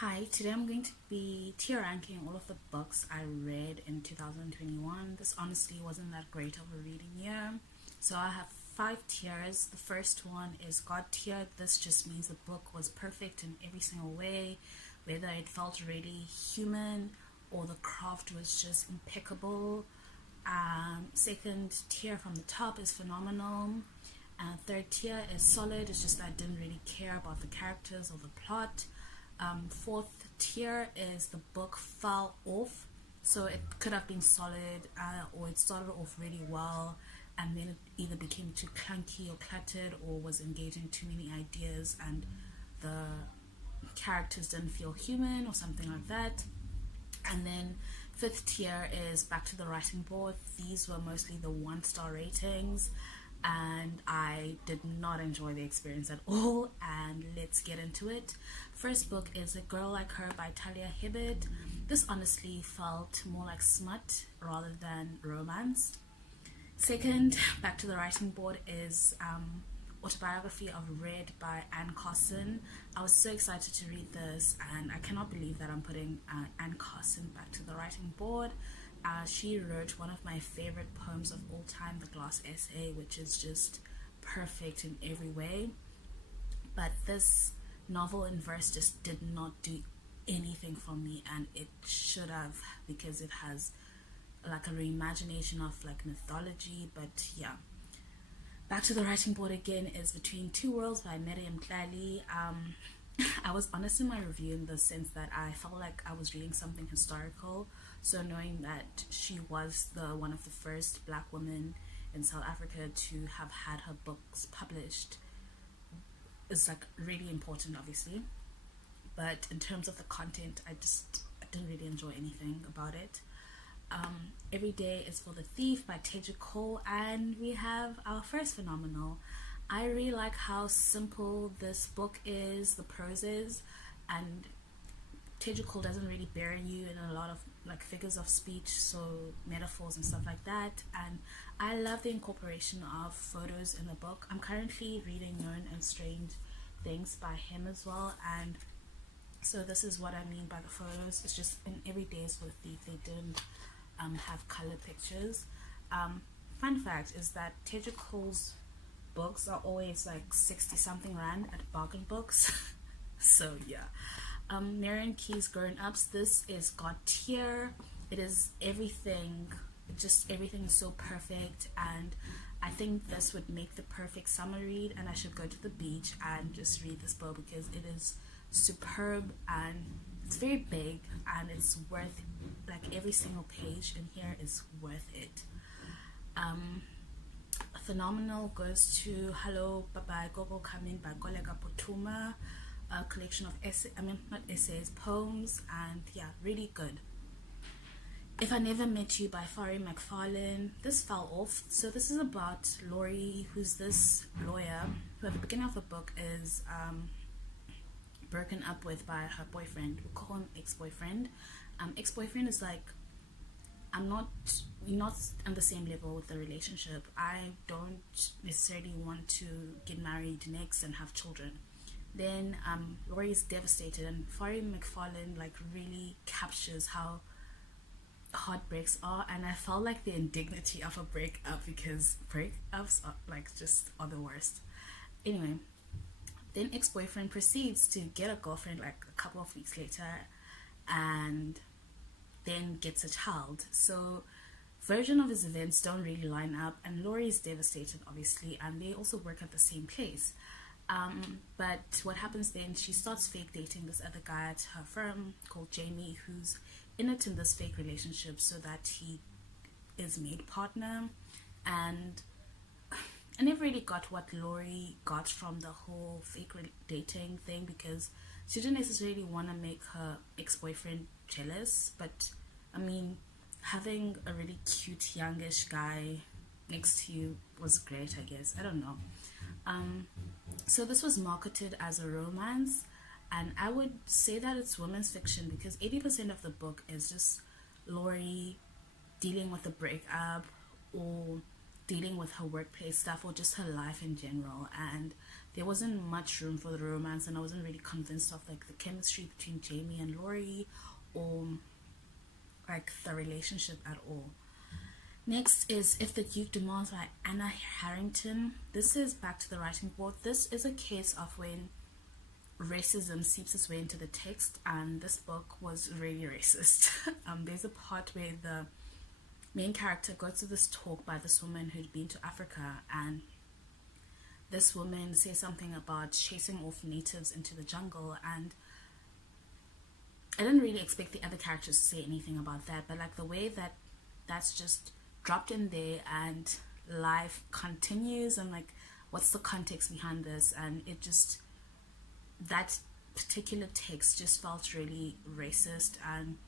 Hi, today I'm going to be tier ranking all of the books I read in 2021. This honestly wasn't that great of a reading year. So I have five tiers. The first one is God tier. This just means the book was perfect in every single way, whether it felt really human or the craft was just impeccable. Second tier from the top is phenomenal. Third tier is solid. It's just that I didn't really care about the characters or the plot. Fourth tier is the book fell off, so it could have been solid, or it started off really well and then it either became too clunky or cluttered or was engaging too many ideas and the characters didn't feel human or something like that. And then fifth tier is back to the writing board. These were mostly the 1-star ratings and I did not enjoy the experience at all, and let's get into it. First book is A Girl Like Her by Talia Hibbert. This honestly felt more like smut rather than romance. Second, back to the writing board is Autobiography of Red by Carson. I was so excited to read this and I cannot believe that I'm putting Carson back to the writing board. She wrote one of my favorite poems of all time, The Glass Essay, which is just perfect in every way. But this novel in verse just did not do anything for me, and it should have, because it has like a reimagination of like mythology. But yeah, back to the writing board again is Between Two Worlds by Mcfarlane. I was honest in my review in the sense that I felt like I was reading something historical. So knowing that she was the one of the first black women in South Africa to have had her books published is like really important, obviously. But in terms of the content, I didn't really enjoy anything about it. Every Day is for the Thief by Teja Cole, and we have our first phenomenal. I really like how simple this book is, the prose is, and Teja Cole doesn't really bury you in a lot of like figures of speech, so metaphors and stuff like that. And I love the incorporation of photos in the book. I'm currently reading Known and Strange Things by him as well, and so this is what I mean by the photos. It's just in Every Day is for the Thief, they didn't have color pictures. Fun fact is that Teja Cole's books are always like 60 something rand at bargain books. So yeah. Marion Key's Grown Ups. This is God tier. It is everything, just everything is so perfect, and I think this would make the perfect summer read, and I should go to the beach and just read this book because it is superb and it's very big and it's worth, like every single page in here is worth it. Phenomenal goes to Hello Bye Gogo Coming by Kolega Potuma, a collection of not essays, poems, and yeah, really good. If I Never Met You by Farie Mcfarlane. This fell off. So this is about Laurie, who's this lawyer who at the beginning of the book is broken up with by her boyfriend. We call him ex-boyfriend. Ex-boyfriend is like, we're not on the same level with the relationship. I don't necessarily want to get married next and have children. Then Laurie is devastated, and Farie Mcfarlane like really captures how heartbreaks are, and I felt like the indignity of a breakup because breakups are like just are the worst. Anyway, then ex-boyfriend proceeds to get a girlfriend like a couple of weeks later, and then gets a child. So version of his events don't really line up, and Laurie is devastated obviously, and they also work at the same place. But what happens then, she starts fake dating this other guy at her firm called Jamie, who's in it in this fake relationship so that he is made partner. And I never really got what Laurie got from the whole fake dating thing, because she didn't necessarily want to make her ex-boyfriend jealous, but I mean, having a really cute youngish guy next to you was great, I guess. I don't know. So this was marketed as a romance, and I would say that it's women's fiction because 80% of the book is just Laurie dealing with a breakup or dealing with her workplace stuff or just her life in general, and there wasn't much room for the romance, and I wasn't really convinced of like the chemistry between Jamie and Laurie, or like the relationship at all. Next is If the Duke Demands by Anna Harrington. This is back to the writing board. This is a case of when racism seeps its way into the text, and this book was really racist. There's a part where the main character goes to this talk by this woman who'd been to Africa, and this woman says something about chasing off natives into the jungle, and I didn't really expect the other characters to say anything about that, but like the way that that's just dropped in there and life continues, and like what's the context behind this, and it just, that particular text just felt really racist, and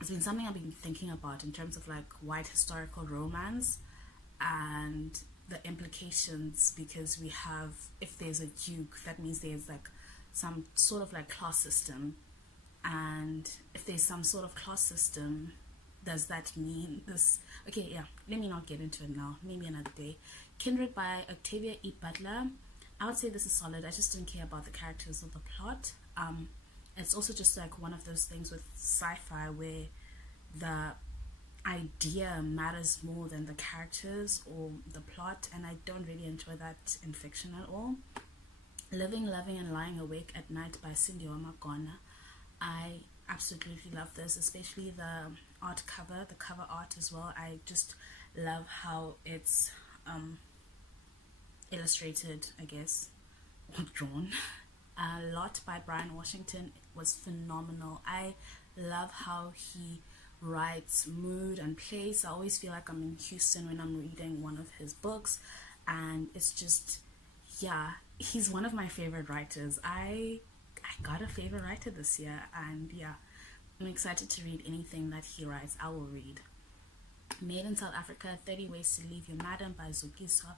it's been something I've been thinking about in terms of like white historical romance and the implications, because we have, if there's a duke, that means there's like some sort of like class system, and if there's some sort of class system, does that mean this? Okay, yeah, let me not get into it now, maybe another day. Kindred by Octavia E. Butler. I would say this is solid. I just didn't care about the characters or the plot. It's also just like one of those things with sci-fi where the idea matters more than the characters or the plot, and I don't really enjoy that in fiction at all. Living, Loving and Lying Awake at Night by Cindy Magona. I absolutely love this, especially the art cover, the cover art as well. I just love how it's illustrated, I guess, or drawn. Lot by Brian Washington was phenomenal. I love how he writes mood and place. I always feel like I'm in Houston when I'm reading one of his books, and it's just, yeah, he's one of my favorite writers. I got a favorite writer this year, and yeah, I'm excited to read anything that he writes. I will read. Made in South Africa, 30 Ways to Leave Your Madam by Zukiswa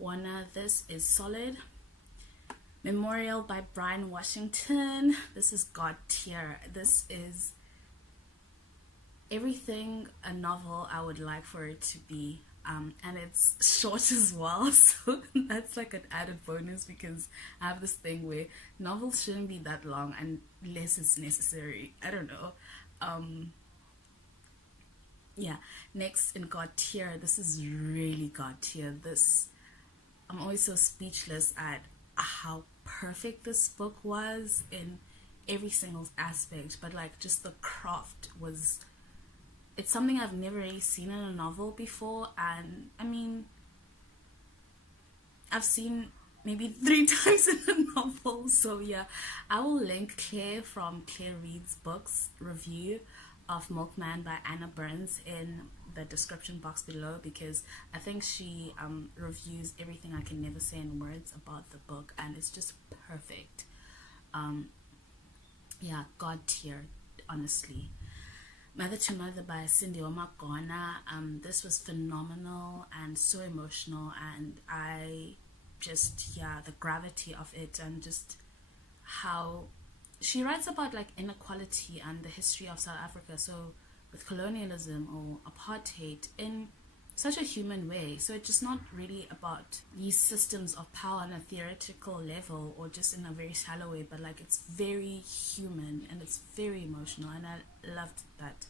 Wana. This is solid. Memorial by Brian Washington. This is god tier. This is everything a novel I would like for it to be, and it's short as well, so that's like an added bonus, because I have this thing where novels shouldn't be that long unless it's necessary. I don't know. Yeah, next in god tier, this is really god tier. This, I'm always so speechless at how perfect this book was in every single aspect, but like just the craft was, it's something I've never really seen in a novel before, and I mean, I've seen maybe 3 times in a novel. So yeah, I will link Claire from Claire Reads Books review of Milkman by Anna Burns in the description box below, because I think she reviews everything I can never say in words about the book, and it's just perfect. Yeah, god tier, honestly. Mother to Mother by Cindy Magona. This was phenomenal and so emotional, and I just, yeah, the gravity of it, and just how she writes about like inequality and the history of South Africa, so with colonialism or apartheid, in such a human way. So it's just not really about these systems of power on a theoretical level or just in a very shallow way, but like it's very human and it's very emotional, and I loved that.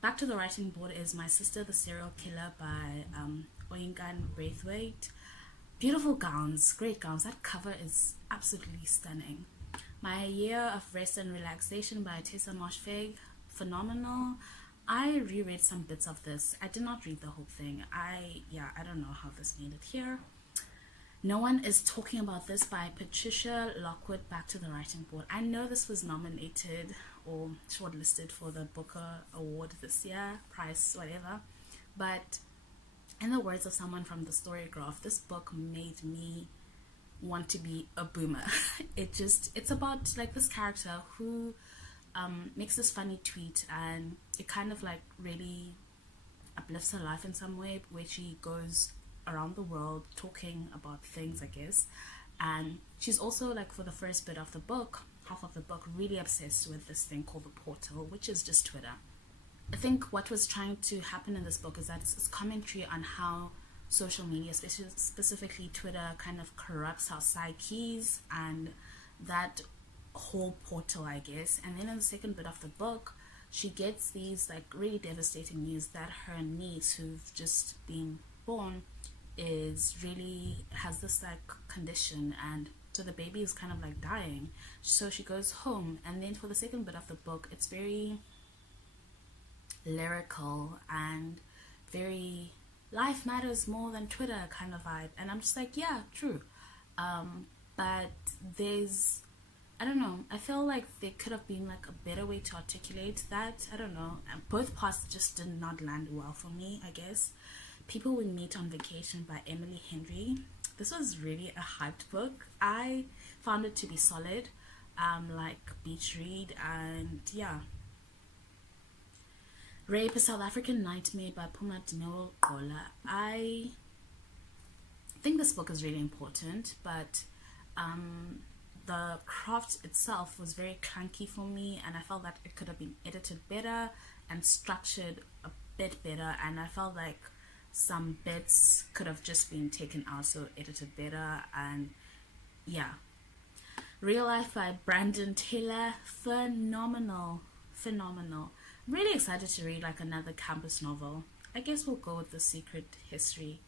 Back to the writing board is My Sister the Serial Killer by Oyinkan Braithwaite. Beautiful gowns, great gowns. That cover is absolutely stunning. My Year of Rest and Relaxation by Tessa Moshfegh, phenomenal. I reread some bits of this. I did not read the whole thing. I don't know how this made it here. No One Is Talking About This by Patricia Lockwood, back to the writing board. I know this was nominated or shortlisted for the Booker Award this year, prize, whatever. But in the words of someone from the Storygraph, this book made me want to be a boomer. It's about like this character who makes this funny tweet, and it kind of like really uplifts her life in some way, where she goes around the world talking about things, I guess. And she's also, like, for the first bit of the book, half of the book, really obsessed with this thing called the portal, which is just Twitter. I think what was trying to happen in this book is that it's commentary on how social media, especially specifically Twitter, kind of corrupts our psyches and that whole portal, I guess. And then in the second bit of the book, she gets these like really devastating news that her niece, who's just been born, is really has this like condition, and so the baby is kind of like dying. So she goes home, and then for the second bit of the book, it's very lyrical and very life matters more than Twitter kind of vibe. And I'm just like, yeah, true. But there's, I don't know, I feel like there could have been like a better way to articulate that. I don't know. Both parts just did not land well for me, I guess. People We Meet on Vacation by Emily Henry. This was really a hyped book. I found it to be solid, like beach read, and yeah. Rape: A South African Nightmare by Puma Dino Gola. I think this book is really important, but the craft itself was very clunky for me, and I felt that it could have been edited better and structured a bit better, and I felt like some bits could have just been taken out, so edited better. And yeah. Real Life by Brandon Taylor. Phenomenal. I'm really excited to read like another campus novel. I guess we'll go with The Secret History.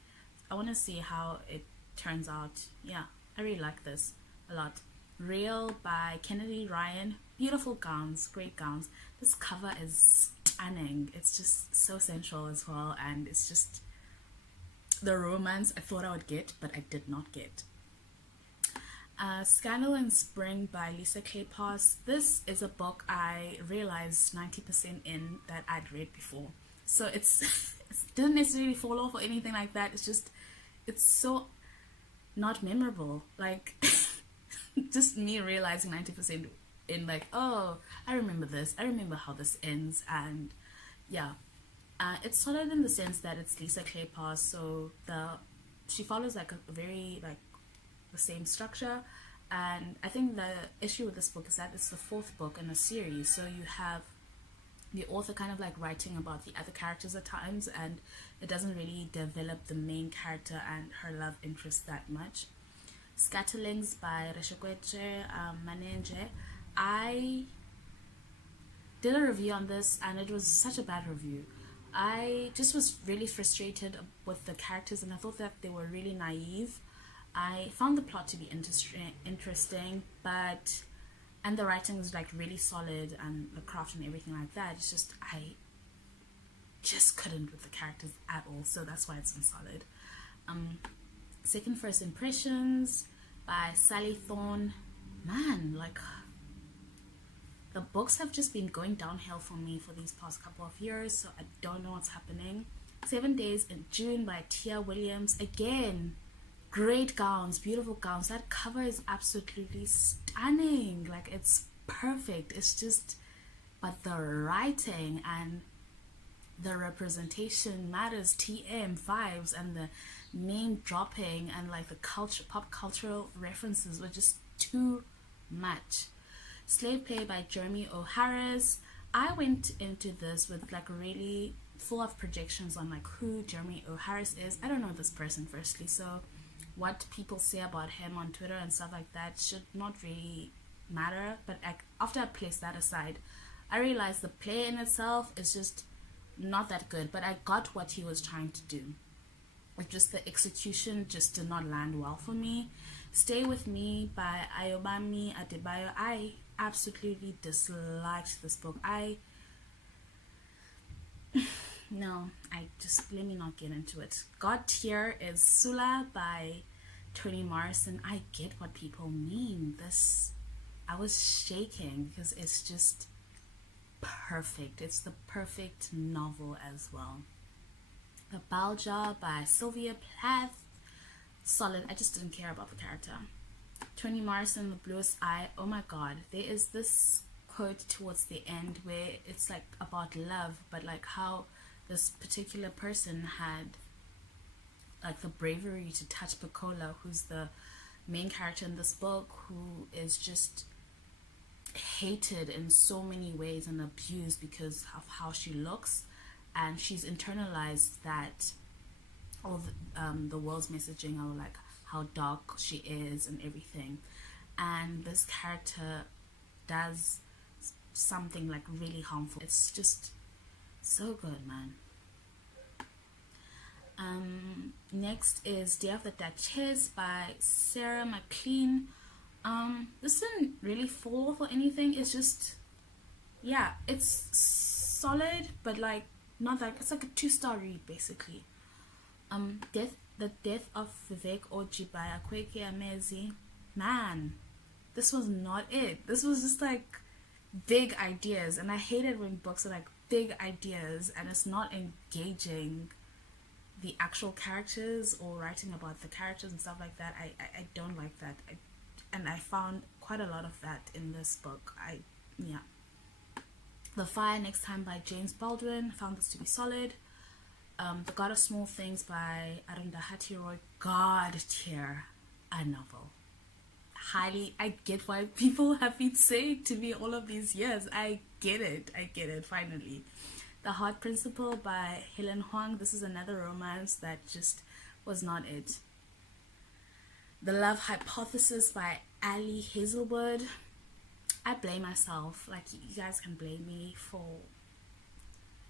I want to see how it turns out. Yeah, I really like this a lot. Real by Kennedy Ryan. Beautiful gowns, great gowns. This cover is stunning. It's just so sensual as well, and it's just the romance I thought I would get, but I did not get. Scandal in Spring by Lisa Kleypas. This is a book I realized 90% in that I'd read before. So it didn't necessarily fall off or anything like that. It's just, it's so not memorable. Like, just me realizing 90% in like, oh, I remember this. I remember how this ends. And yeah. It's solid in the sense that it's Lisa Kleypas, so she follows like a very like the same structure, and I think the issue with this book is that it's the fourth book in a series, so you have the author kind of like writing about the other characters at times, and it doesn't really develop the main character and her love interest that much. Scatterlings by Resha Manenje. I did a review on this, and it was such a bad review. I just was really frustrated with the characters, and I thought that they were really naive. I found the plot to be interesting, but and the writing was like really solid, and the craft and everything like that. It's just I just couldn't with the characters at all, so that's why it's been solid. Second First Impressions by Sally Thorne. Man, like, the books have just been going downhill for me for these past couple of years, so I don't know what's happening. 7 Days in June by Tia Williams. Again, great gowns, beautiful gowns. That cover is absolutely stunning. Like, it's perfect. It's just, but the writing and the representation matters. TM vibes and the name dropping and like the pop cultural references were just too much. Slave Play by Jeremy O'Harris. I went into this with like really full of projections on like who Jeremy O'Harris is. I don't know this person firstly, so what people say about him on Twitter and stuff like that should not really matter. But after I placed that aside, I realized the play in itself is just not that good, but I got what he was trying to do. It's just the execution just did not land well for me. Stay With Me by Ayobami Adebayo. I absolutely disliked this book. Let me not get into it. God Tier is Sula by Toni Morrison. I get what people mean. I was shaking because it's just perfect. It's the perfect novel as well. The Balja by Sylvia Plath. Solid. I just didn't care about the character. Toni Morrison, The Bluest Eye. Oh my god, there is this quote towards the end where it's like about love, but like how this particular person had like the bravery to touch Pecola, who's the main character in this book, who is just hated in so many ways and abused because of how she looks, and she's internalized that all the world's messaging of like how dark she is and everything, and this character does something like really harmful. It's just so good, man. Next is Day of the Duchess by Sarah McLean. This didn't really fall off or anything. It's just, yeah, it's solid, but like not that. It's like a 2-star read basically. The Death of Vivek Oji by Akweke Amezi. Man, this was not it. This was just like big ideas, and I hate it when books are like big ideas and it's not engaging the actual characters or writing about the characters and stuff like that. I don't like that. And I found quite a lot of that in this book. Yeah. The Fire Next Time by James Baldwin, found this to be solid. The God of Small Things by Arundhati Roy, God tier, a novel. Highly, I get why people have been saying to me all of these years. I get it, finally. The Heart Principle by Helen Huang. This is another romance that just was not it. The Love Hypothesis by Ali Hazelwood. I blame myself. Like, you guys can blame me for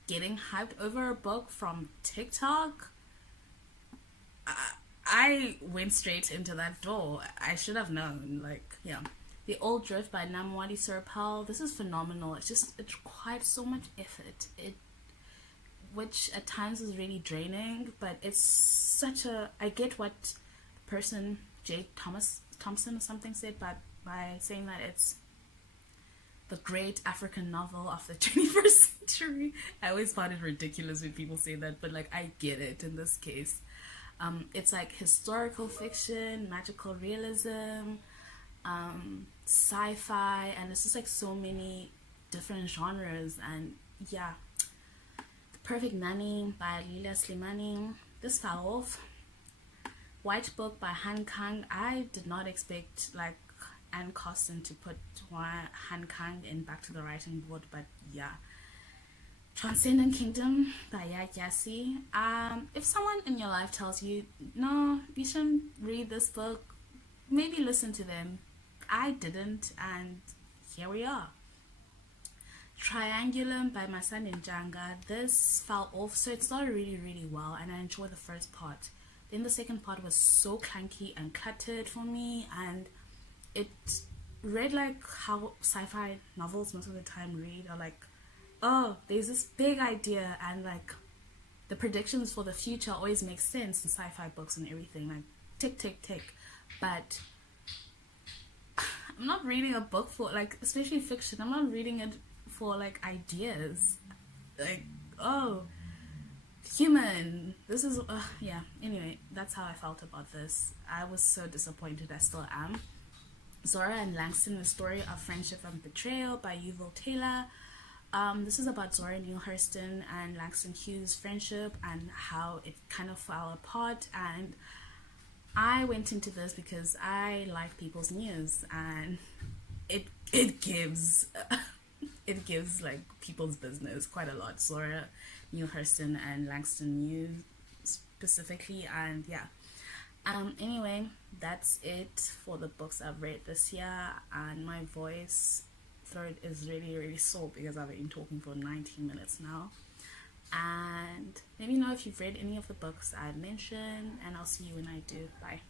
getting hyped over a book from TikTok. I went straight into that door. I should have known. Like, yeah. The Old Drift by Namwadi Serpal. This is phenomenal. It required so much effort. Which at times is really draining, but it's such a... I get what the person, J. Thompson or something, said by saying that it's the great African novel of the 21st century. I always find it ridiculous when people say that, but like, I get it in this case. It's like historical fiction, magical realism, sci-fi, and it's just like so many different genres. And yeah, The Perfect Nanny by Leila Slimani. This fell off. White Book by Han Kang. I did not expect like Anne Carson to put Han Kang in back to the writing board, but yeah. Transcendent Kingdom by Yak Yassi. If someone in your life tells you, no, you shouldn't read this book, maybe listen to them. I didn't, and here we are. Triangulum by Masani Njanga. This fell off, so it started really, really well, and I enjoyed the first part. Then the second part was so clunky and cluttered for me, and it read like how sci-fi novels most of the time read, are like, oh, there's this big idea, and like the predictions for the future always make sense in sci-fi books and everything, like tick tick tick. But I'm not reading a book for like, especially fiction, I'm not reading it for like ideas, like, oh, human, this is yeah. Anyway, that's how I felt about this. I was so disappointed. I still am. Zora and Langston: The Story of Friendship and Betrayal by Yuval Taylor. This is about Zora Neale Hurston and Langston Hughes' friendship and how it kind of fell apart. And I went into this because I like people's news, and it gives it gives like people's business quite a lot. Zora Neale Hurston and Langston Hughes specifically, and yeah. Anyway, that's it for the books I've read this year, and my voice throat is really, really sore because I've been talking for 19 minutes now. And let me know if you've read any of the books I mentioned, and I'll see you when I do. Bye.